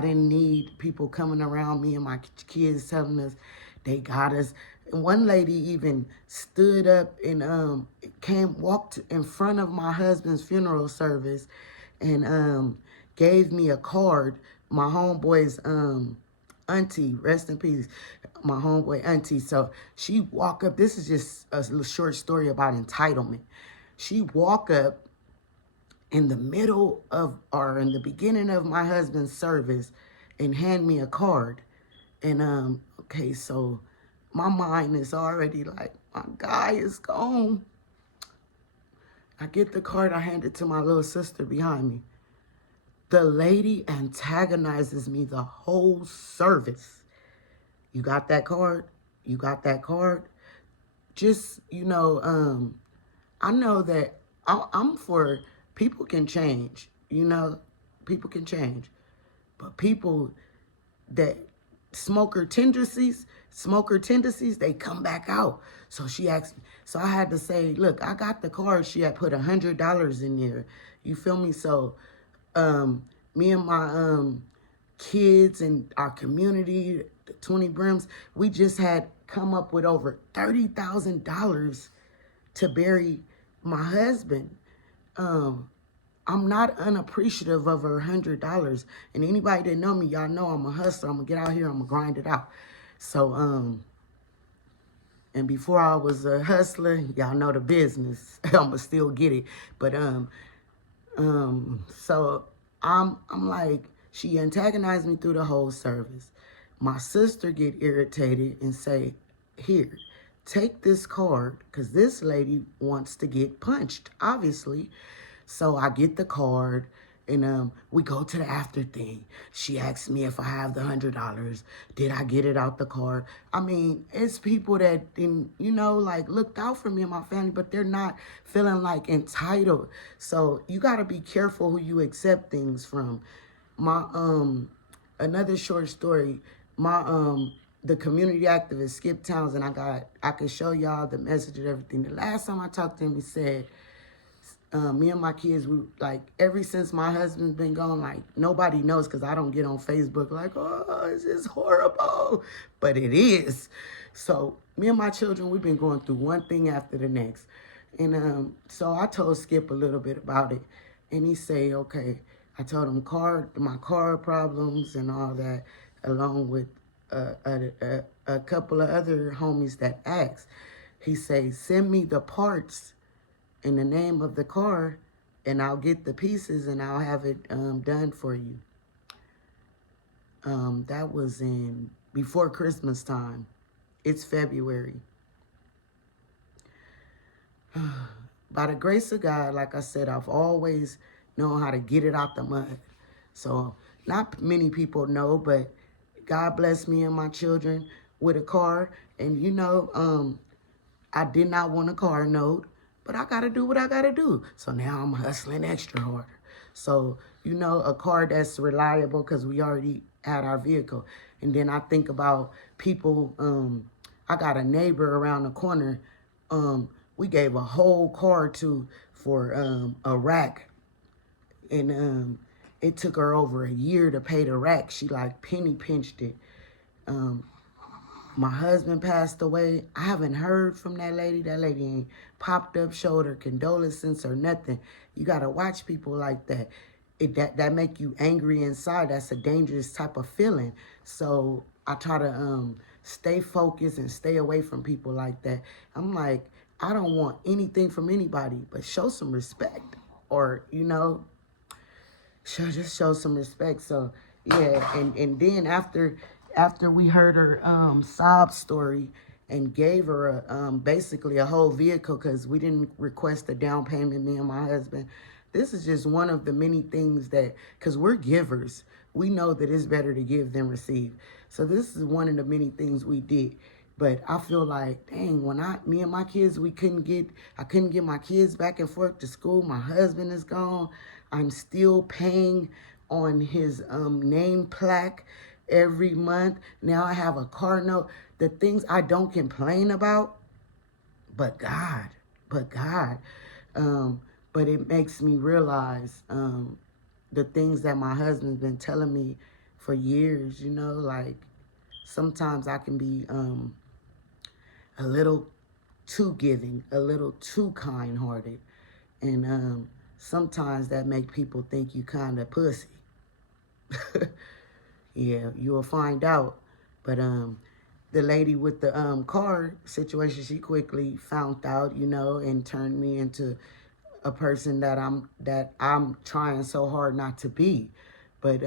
I didn't need people coming around me and my kids telling us they got us. And one lady even stood up and walked in front of my husband's funeral service and gave me a card. My homeboy's auntie, rest in peace, my homeboy auntie. So she walk up. This is just a short story about entitlement. She walk up in the middle of or in the beginning of my husband's service and hand me a card. And okay, so my mind is already like, my guy is gone. I get the card, I hand it to my little sister behind me. The lady antagonizes me the whole service. You got that card? You got that card? Just, I know that I'm for people can change, people can change. But people that smoker tendencies, they come back out. So she asked me, so I had to say, look, I got the card. She had put $100 in there. You feel me? So me and my kids and our community, the 20 Brims, we just had come up with over $30,000 to bury my husband. I'm not unappreciative of her $100. And anybody that know me, y'all know I'm a hustler. I'm gonna get out here, I'm gonna grind it out. So, and before I was a hustler, y'all know the business. I'ma still get it. But so I'm like, she antagonized me through the whole service. My sister get irritated and say, here, take this card, because this lady wants to get punched, obviously. So I get the card and we go to the after thing. She asks me if I have the $100. Did I get it out the card? I mean, it's people that didn't, like looked out for me and my family, but they're not feeling like entitled. So you gotta be careful who you accept things from. My another short story, my the community activist Skip Townsend, I can show y'all the message and everything. The last time I talked to him, he said, me and my kids, we like ever since my husband's been gone, like nobody knows because I don't get on Facebook like, oh, it's just horrible, but it is. So me and my children, we've been going through one thing after the next, and so I told Skip a little bit about it, and he say, okay. I told him my car problems and all that, along with a couple of other homies that asked. He say, send me the parts in the name of the car, and I'll get the pieces and I'll have it done for you. That was in before Christmas time. It's February. By the grace of God, like I said, I've always known how to get it out the mud. So not many people know, but God bless me and my children with a car. And I did not want a car note, but I got to do what I got to do. So now I'm hustling extra harder. So, a car that's reliable because we already had our vehicle. And then I think about people, I got a neighbor around the corner, we gave a whole car to for a rack. And it took her over a year to pay the rack. She like penny pinched it. Um, my husband passed away. I haven't heard from that lady. That lady ain't popped up, showed her condolences or nothing. You gotta watch people like that. That make you angry inside. That's a dangerous type of feeling. So I try to stay focused and stay away from people like that. I'm like, I don't want anything from anybody, but show some respect, or just show some respect. So yeah, and then after we heard her sob story and gave her basically a whole vehicle because we didn't request a down payment, me and my husband. This is just one of the many things that, because we're givers, we know that it's better to give than receive. So this is one of the many things we did. But I feel like, dang, when me and my kids, I couldn't get my kids back and forth to school. My husband is gone. I'm still paying on his name plaque every month. Now I have a car note. The things I don't complain about, but God, but God. But it makes me realize the things that my husband's been telling me for years, you know, like sometimes I can be a little too giving, a little too kind-hearted, and sometimes that make people think you kind of pussy. Yeah, you will find out. But the lady with the car situation, she quickly found out, you know, and turned me into a person that I'm trying so hard not to be. But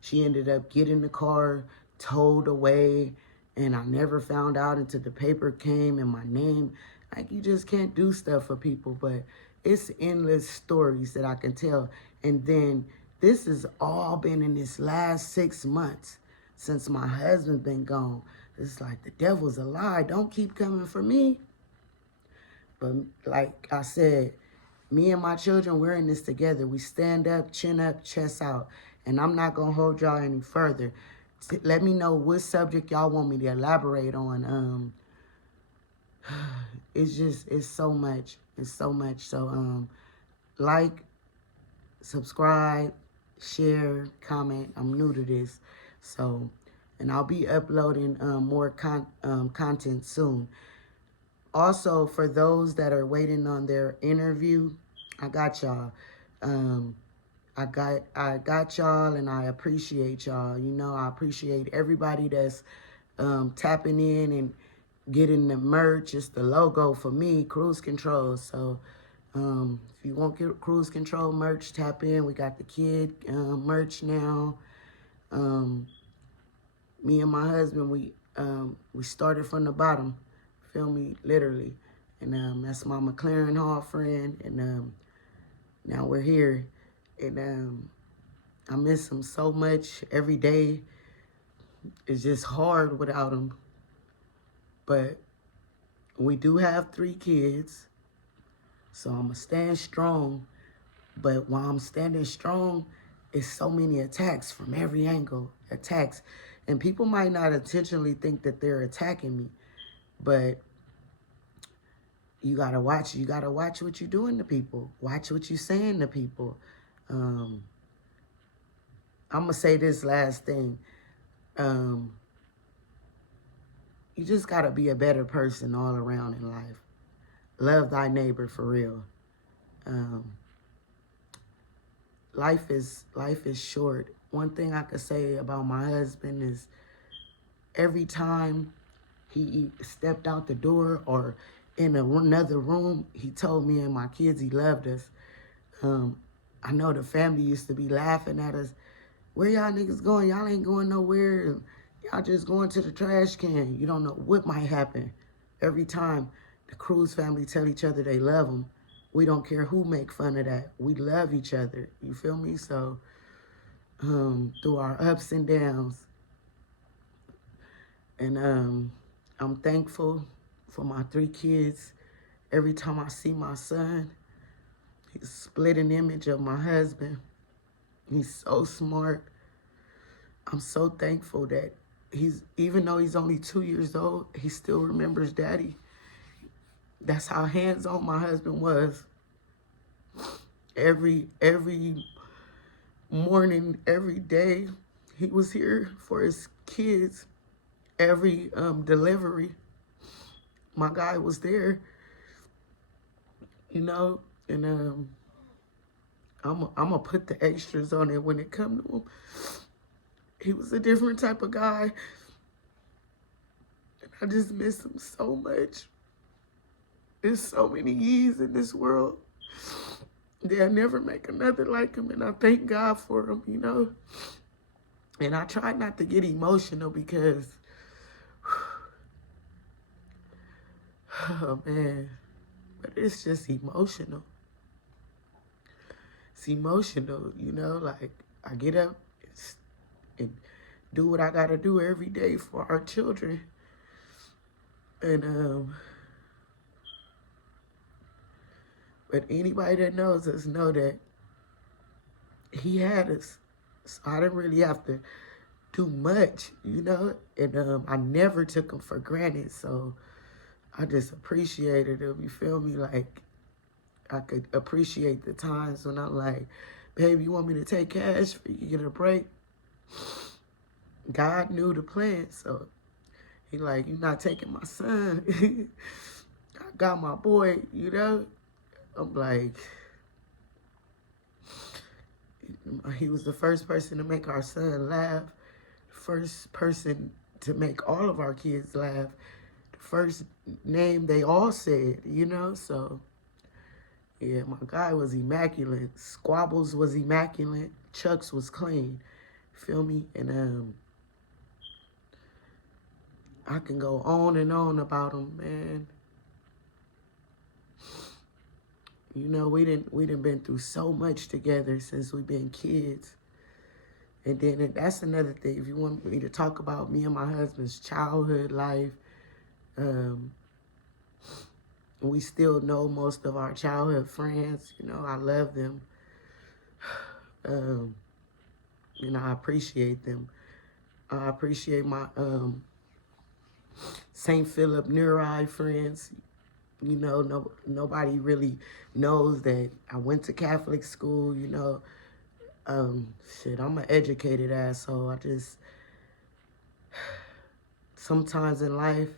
she ended up getting the car towed away, and I never found out until the paper came and my name. Like, you just can't do stuff for people, but it's endless stories that I can tell. And then this has all been in this last 6 months since my husband been gone. It's like the devil's a lie. Don't keep coming for me. But like I said, me and my children, we're in this together. We stand up, chin up, chest out. And I'm not going to hold y'all any further. Let me know what subject y'all want me to elaborate on. It's so much. It's so much. So, like, subscribe, share, comment. I'm new to this. So, and I'll be uploading more content soon. Also, for those that are waiting on their interview, I got y'all. I got y'all, and I appreciate y'all. You know, I appreciate everybody that's tapping in and getting the merch. It's the logo for me, Cruise Control. So if you want Cruise Control merch, tap in. We got the kid merch now. Me and my husband, we started from the bottom. Feel me, literally. And that's my McLaren Hall friend. And now we're here. And I miss him so much. Every day is just hard without him. But we do have 3 kids. So I'm going to stand strong. But while I'm standing strong, it's so many attacks from every angle. Attacks. And people might not intentionally think that they're attacking me. But you gotta watch. You gotta watch what you're doing to people. Watch what you're saying to people. I'm gonna say this last thing. You just gotta be a better person all around in life. Love thy neighbor for real. Life is short. One thing I could say about my husband is every time he stepped out the door or in another room, he told me and my kids he loved us. I know the family used to be laughing at us. Where y'all niggas going? Y'all ain't going nowhere. Y'all just going to the trash can. You don't know what might happen. Every time the Cruz family tell each other they love them, we don't care who make fun of that. We love each other. You feel me? So through our ups and downs. And I'm thankful for my 3 kids. Every time I see my son, he's a split an image of my husband. He's so smart. I'm so thankful that even though he's only 2 years old, he still remembers daddy. That's how hands-on my husband was. Every morning, every day, he was here for his kids. Every delivery, my guy was there, you know, and I'm gonna put the extras on it when it come to him. He was a different type of guy, and I just miss him so much. There's so many years in this world. They'll never make another like him, and I thank God for him, you know. And I try not to get emotional because, oh man, but it's just emotional. It's emotional, you know, like I get up and do what I gotta do every day for our children. And but anybody that knows us know that he had us. So I didn't really have to do much, you know? And I never took him for granted. So I just appreciated him, you feel me? Like, I could appreciate the times when I'm like, babe, you want me to take cash for you to get a break? God knew the plan, so he like, "You not taking my son." I got my boy, you know. I'm like, he was the first person to make our son laugh, first person to make all of our kids laugh, the first name they all said, you know. So yeah, my guy was immaculate. Squabbles was immaculate. Chucks was clean. Feel me? And I can go on and on about him, man. You know, we didn't been through so much together since we've been kids. And then that's another thing. If you want me to talk about me and my husband's childhood life, um, we still know most of our childhood friends. You know, I love them. You know, I appreciate them. I appreciate my St. Philip Neri friends. You know, nobody really knows that I went to Catholic school, you know. Shit, I'm an educated asshole. I just, sometimes in life,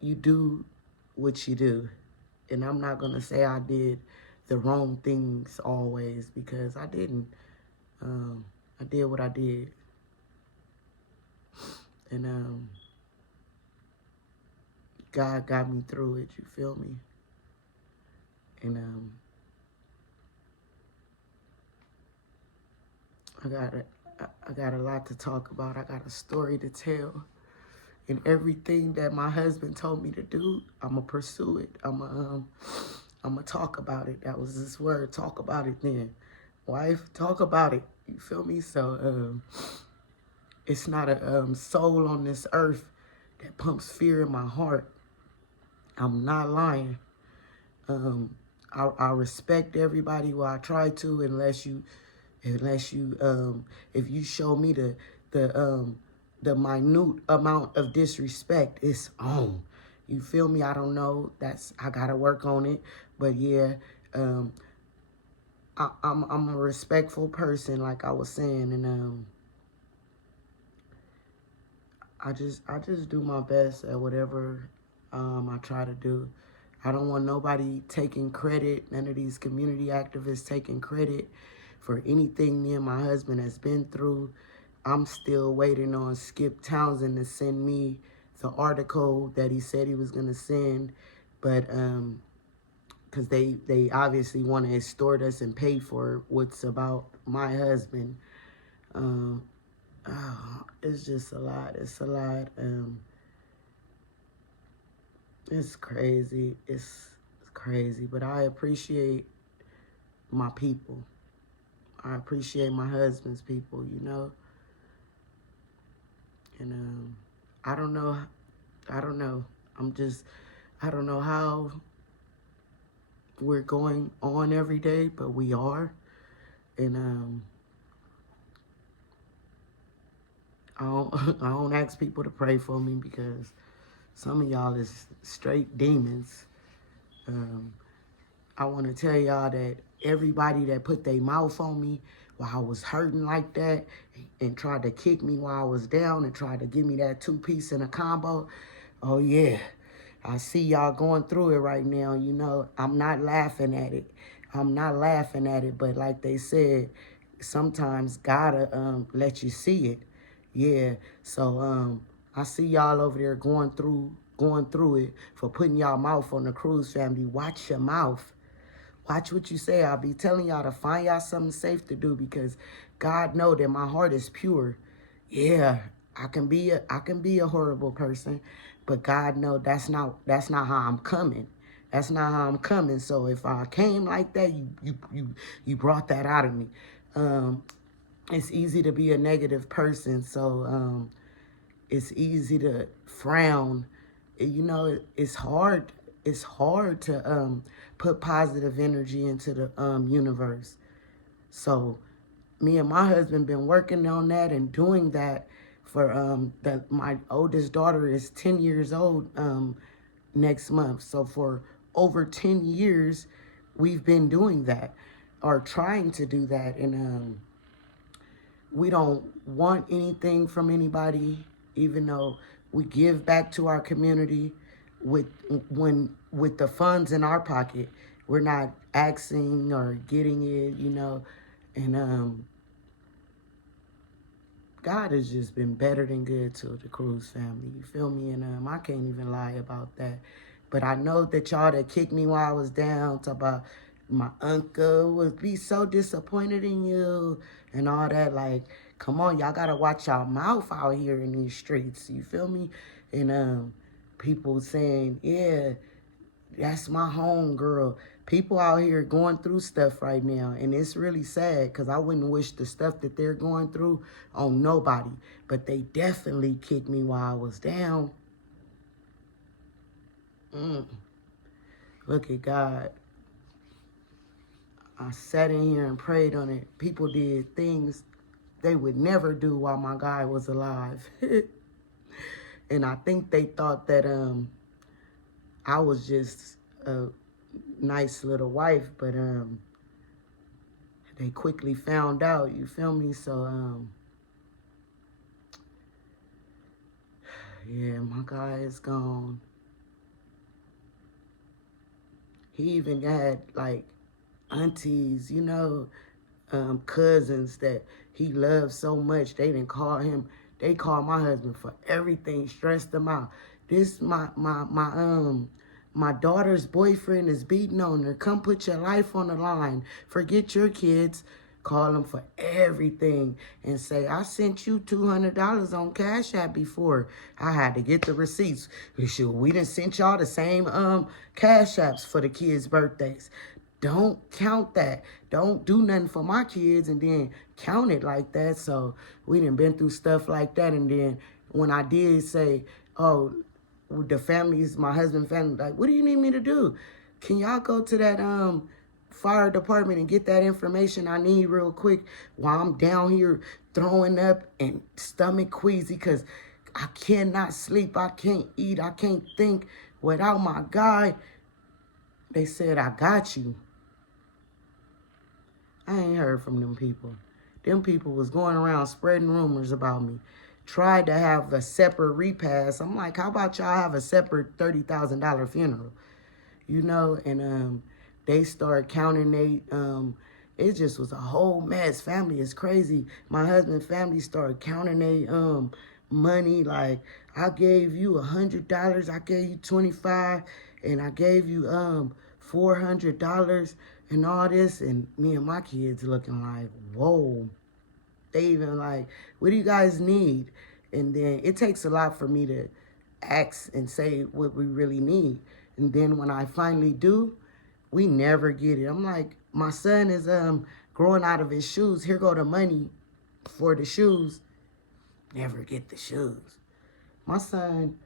you do what you do. And I'm not going to say I did the wrong things always, because I didn't. I did what I did. And God got me through it, you feel me? And I got a lot to talk about. I got a story to tell. And everything that my husband told me to do, I'ma pursue it. I'ma talk about it. That was his word. Talk about it then. Wife, talk about it. You feel me? So it's not a soul on this earth that pumps fear in my heart. I'm not lying. I respect everybody. Well, I try to, unless you if you show me the minute amount of disrespect, it's on. You feel me? I don't know. I gotta work on it. But yeah, I'm a respectful person, like I was saying, and I just do my best at whatever I try to do. I don't want nobody taking credit, none of these community activists taking credit for anything me and my husband has been through. I'm still waiting on Skip Townsend to send me the article that he said he was going to send, but because they obviously want to extort us and pay for what's about my husband. It's just a lot. It's a lot. It's crazy. It's crazy, but I appreciate my people. I appreciate my husband's people, you know. And I don't know. I don't know. I don't know how we're going on every day, but we are. And I don't ask people to pray for me, because some of y'all is straight demons. I want to tell y'all that everybody that put their mouth on me while I was hurting like that and tried to kick me while I was down and tried to give me that 2-piece in a combo, oh yeah, I see y'all going through it right now. You know, I'm not laughing at it. I'm not laughing at it, but like they said, sometimes gotta let you see it. Yeah, so I see y'all over there going through it for putting y'all mouth on the Cruz family. Watch your mouth. Watch what you say. I'll be telling y'all to find y'all something safe to do, because God know that my heart is pure. Yeah, I can be a horrible person, but God know that's not how I'm coming. That's not how I'm coming. So if I came like that, you brought that out of me. It's easy to be a negative person, so it's easy to frown. You know, it's hard. It's hard to put positive energy into the universe. So me and my husband been working on that and doing that for my oldest daughter is 10 years old next month. So for over 10 years we've been doing that, or trying to do that. And we don't want anything from anybody, even though we give back to our community with with the funds in our pocket. We're not asking or getting it, you know, and God has just been better than good to the Cruz family. You feel me? And I can't even lie about that. But I know that y'all that kicked me while I was down, talk about my uncle would be so disappointed in you and all that. Like, come on, y'all gotta watch y'all mouth out here in these streets. You feel me? And people saying, yeah, that's my home girl. People out here going through stuff right now, and it's really sad because I wouldn't wish the stuff that they're going through on nobody. But they definitely kicked me while I was down. Look at God. I sat in here and prayed on it. People did things they would never do while my guy was alive. And I think they thought that I was just a nice little wife, but they quickly found out, you feel me? So yeah, my guy is gone. He even had like aunties, you know, cousins that he loved so much. They didn't call him. They called my husband for everything, stressed him out. This my daughter's boyfriend is beating on her. Come put your life on the line. Forget your kids. Call him for everything and say, I sent you $200 on Cash App before. I had to get the receipts. Shoot, we done sent y'all the same Cash Apps for the kids' birthdays. Don't count that. Don't do nothing for my kids and then count it like that. So we done been through stuff like that. And then when I did say, oh, the families, my husband's family, like, what do you need me to do? Can y'all go to that fire department and get that information I need real quick while I'm down here throwing up and stomach queasy because I cannot sleep, I can't eat, I can't think without my guy. They said, I got you. I ain't heard from them people. Them people was going around spreading rumors about me. Tried to have a separate repast. I'm like, how about y'all have a separate $30,000 funeral? You know, and they start counting it just was a whole mess. Family is crazy. My husband's family started counting money. Like, I gave you $100, I gave you 25, and I gave you $400 and all this, and me and my kids looking like, whoa. They even like, what do you guys need? And then it takes a lot for me to ask and say what we really need. And then when I finally do, we never get it. I'm like, my son is growing out of his shoes. Here go the money for the shoes. Never get the shoes. My son,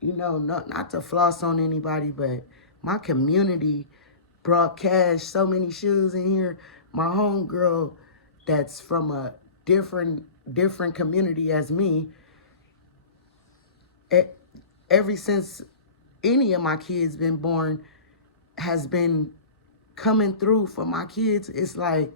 you know, not to floss on anybody, but my community brought cash, so many shoes in here. My homegirl that's from a different community as me, ever since any of my kids been born, has been coming through for my kids. It's like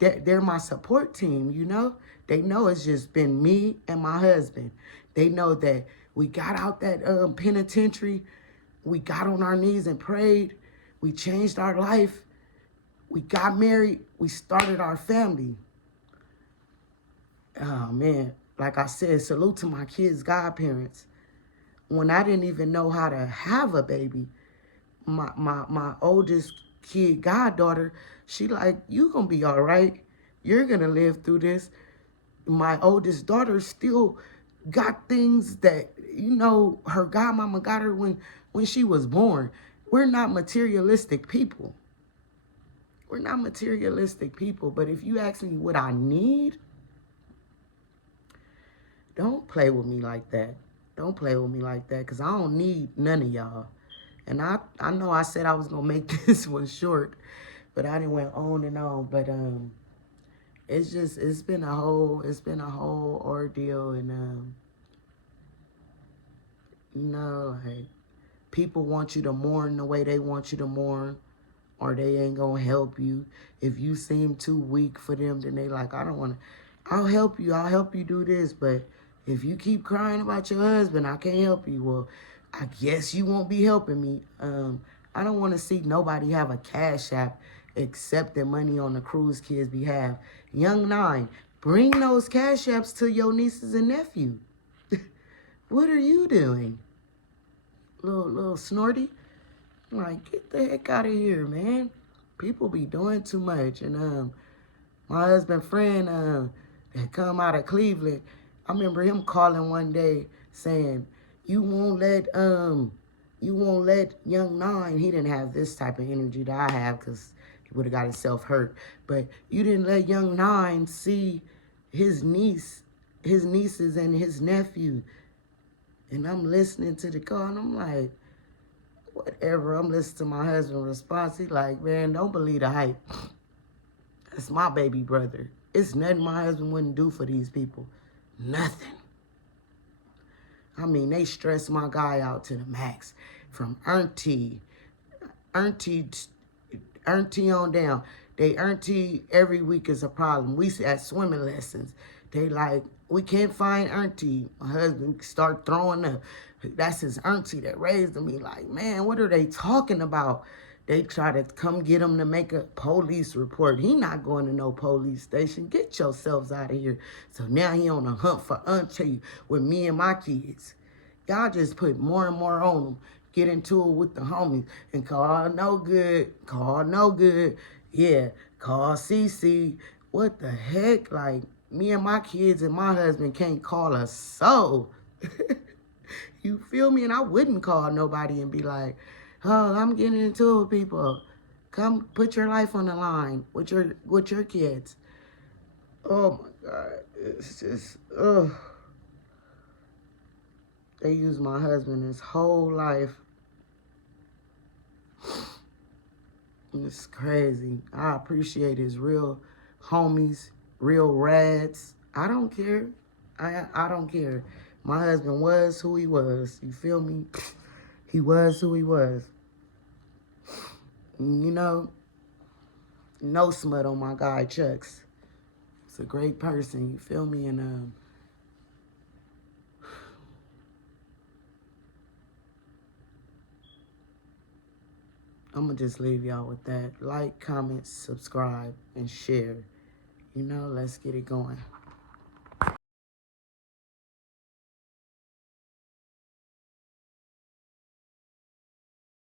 they're my support team, you know? They know it's just been me and my husband. They know that we got out that penitentiary. We got on our knees and prayed. We changed our life. We got married. We started our family. Oh, man. Like I said, salute to my kids' godparents. When I didn't even know how to have a baby, my oldest kid goddaughter, she like, you gonna be all right. You're gonna live through this. My oldest daughter still got things that, you know, her godmama got her when she was born. We're not materialistic people. We're not materialistic people. But if you ask me what I need, don't play with me like that. Don't play with me like that, because I don't need none of y'all. And I know I said I was going to make this one short, but I didn't went on and on. But it's been a whole ordeal. And, you know, like, people want you to mourn the way they want you to mourn or they ain't gonna help you. If you seem too weak for them, then they like, I don't wanna, I'll help you do this, but if you keep crying about your husband, I can't help you. Well, I guess you won't be helping me. I don't want to see nobody have a cash app accepting money on the Cruz kids' behalf. Young Nine, bring those cash apps to your nieces and nephew. What are you doing? Little snorty? Like, get the heck out of here, man. People be doing too much. And my husband friend that come out of Cleveland, I remember him calling one day saying, you won't let young Nine, he didn't have this type of energy that I have because he would have got himself hurt. But you didn't let young Nine see his nieces and his nephew. And I'm listening to the call and I'm like, whatever. I'm listening to my husband's response. He like, man, don't believe the hype. That's my baby brother. It's nothing my husband wouldn't do for these people. Nothing. I mean, they stress my guy out to the max. From auntie on down. They auntie every week is a problem. We at swimming lessons. They like, we can't find auntie. My husband start throwing up. That's his auntie that raised him. He like, man, what are they talking about? They try to come get him to make a police report. He not going to no police station. Get yourselves out of here. So now he on a hunt for auntie with me and my kids. Y'all just put more and more on them. Get into it with the homies and call no good. Call no good. Yeah, call CC. What the heck? Like, me and my kids and my husband can't call a soul. You feel me? And I wouldn't call nobody and be like, oh, I'm getting into it with people. Come put your life on the line with your kids. Oh my God. It's just, ugh. They used my husband his whole life. It's crazy. I appreciate his real homies, real rads. I don't care. I don't care. My husband was who he was. You feel me? He was who he was. You know, no smut on my guy Chucks. He's a great person. You feel me? And I'm going to just leave y'all with that. Like, comment, subscribe, and share. You know, let's get it going.